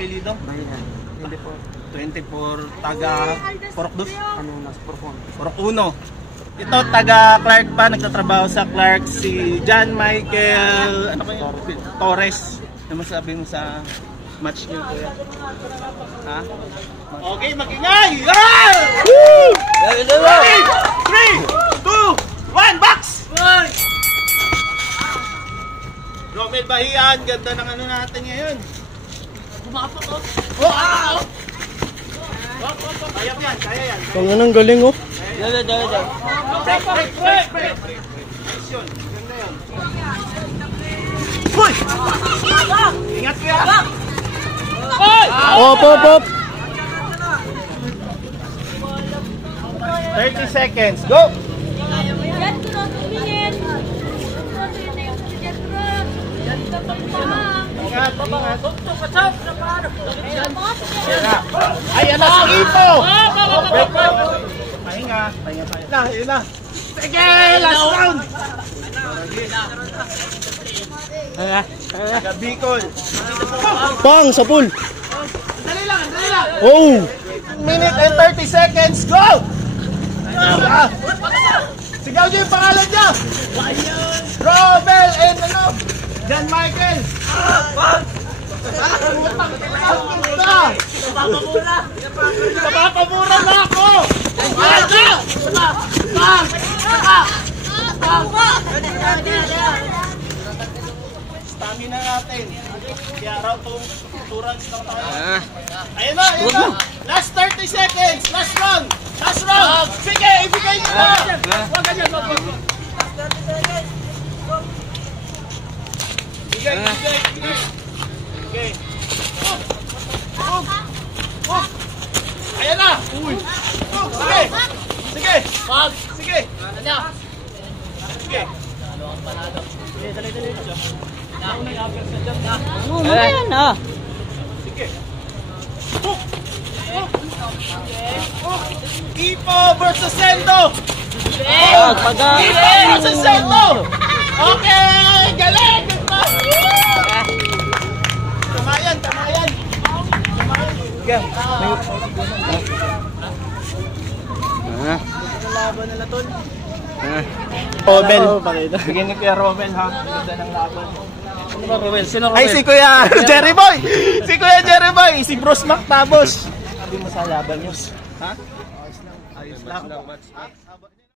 apelido? Bayan. 24 taga Porokdos? Ano nas Porok 1. Ito taga Clark pa, nagtatrabaho sa Clark si John Michael Torres. Ano masabi mo sa match niyo kuya? Ha? Okay, mag-ingay! Yeah! Woo! 3, 2, 1, box! Romel Bahian, ganda ng ano natin ngayon. Bumapak oh! Oh! Kaya yan, kaya yan. Kung anong galing oh. Break! Action, ganda yan. Uy! Ingat kuya! Op. 30 seconds, go! Ingat. Ay, alas ang ipo! Pahinga. Yun na. Sige, last round! Taga Bicol. Pang sa pool. Dali lang. Oh! Minute and 30 seconds, go! Sigaw niyo yung pangalan niya! Romel and ano? John Michael! Napapamura na ako! Stamina natin. Kaya raw itong 2 runs lang tayo. Ayun na! Last 30 seconds! Last round! Sige, ibigay nyo na! Huwag ganyan, wag. Last 30 seconds! Bigay! Okay. Ayan na! Sige! Sige! Ayan ah. Sige! Ipo versus Sendo! Ipo versus Sendo! Okay! Galing! Tamayan! Laban nila tol. Romel. Bigyan ni Kuya Romel ha. Ganda ng laban. Ano ba Romel? Sino Romel? Ay si Kuya Jerry Boy! Si Bruce Mactabos. Sabi mo sa laban nyo. Ha? Ayos lang.